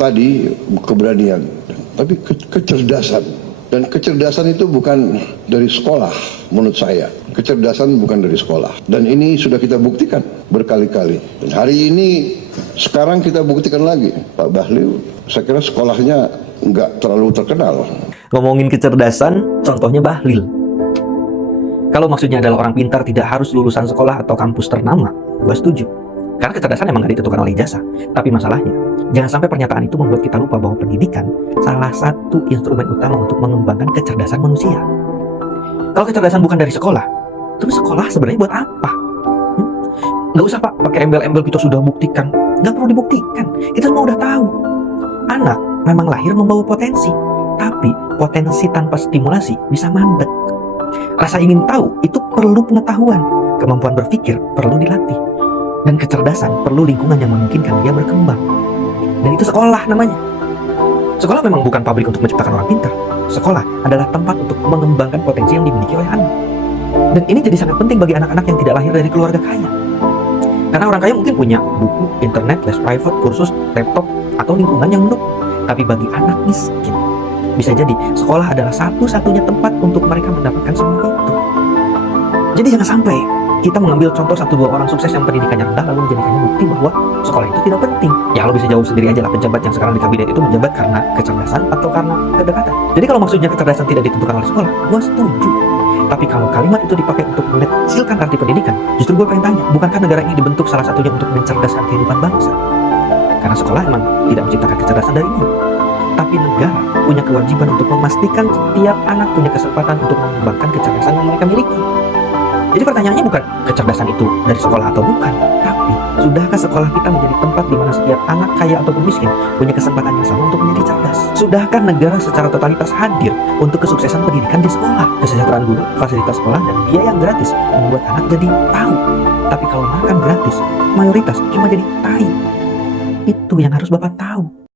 tadi keberanian, tapi kecerdasan. Dan kecerdasan itu bukan dari sekolah menurut saya. Kecerdasan bukan dari sekolah. Dan ini sudah kita buktikan berkali-kali. Dan hari ini sekarang kita buktikan lagi. Pak Bahlil, saya kira sekolahnya nggak terlalu terkenal. Ngomongin kecerdasan, contohnya Bahlil. Kalau maksudnya adalah orang pintar tidak harus lulusan sekolah atau kampus ternama, gue setuju. Karena kecerdasan emang gak ditentukan oleh ijazah. Tapi masalahnya, jangan sampai pernyataan itu membuat kita lupa bahwa pendidikan salah satu instrumen utama untuk mengembangkan kecerdasan manusia. Kalau kecerdasan bukan dari sekolah, terus sekolah sebenarnya buat apa? Nggak usah Pak, pakai embel-embel kita sudah buktikan. Nggak perlu dibuktikan, kita semua udah tahu. Anak memang lahir membawa potensi, tapi potensi tanpa stimulasi bisa mandek. Rasa ingin tahu itu perlu pengetahuan, kemampuan berpikir perlu dilatih. Dan kecerdasan perlu lingkungan yang memungkinkan dia berkembang. Dan itu sekolah namanya. Sekolah memang bukan pabrik untuk menciptakan orang pintar. Sekolah adalah tempat untuk mengembangkan potensi yang dimiliki oleh anak. Dan ini jadi sangat penting bagi anak-anak yang tidak lahir dari keluarga kaya. Karena orang kaya mungkin punya buku, internet, les private, kursus, laptop, atau lingkungan yang mendukung. Tapi bagi anak miskin, bisa jadi sekolah adalah satu-satunya tempat untuk mereka mendapatkan semua itu. Jadi jangan sampai kita mengambil contoh 1-2 orang sukses yang pendidikannya rendah lalu menjadikannya bukti bahwa sekolah itu tidak penting. Ya lo bisa jawab sendiri aja lah, pejabat yang sekarang di kabinet itu menjabat karena kecerdasan atau karena kedekatan. Jadi kalau maksudnya kecerdasan tidak ditentukan oleh sekolah, gue setuju. Tapi kalau kalimat itu dipakai untuk mengecilkan arti pendidikan, justru gue pengen tanya, bukankah negara ini dibentuk salah satunya untuk mencerdaskan kehidupan bangsa? Karena sekolah emang tidak menciptakan kecerdasan dari nol. Tapi negara punya kewajiban untuk memastikan setiap anak punya kesempatan untuk mengembangkan kecerdasan yang mereka miliki. Jadi pertanyaannya bukan kecerdasan itu dari sekolah atau bukan, tapi sudahkah sekolah kita menjadi tempat di mana setiap anak kaya ataupun miskin punya kesempatan yang sama untuk menjadi cerdas? Sudahkah negara secara totalitas hadir untuk kesuksesan pendidikan di sekolah? Kesejahteraan guru, fasilitas sekolah, dan biaya yang gratis membuat anak jadi tahu. Tapi kalau makan gratis, mayoritas cuma jadi tai. Itu yang harus Bapak tahu.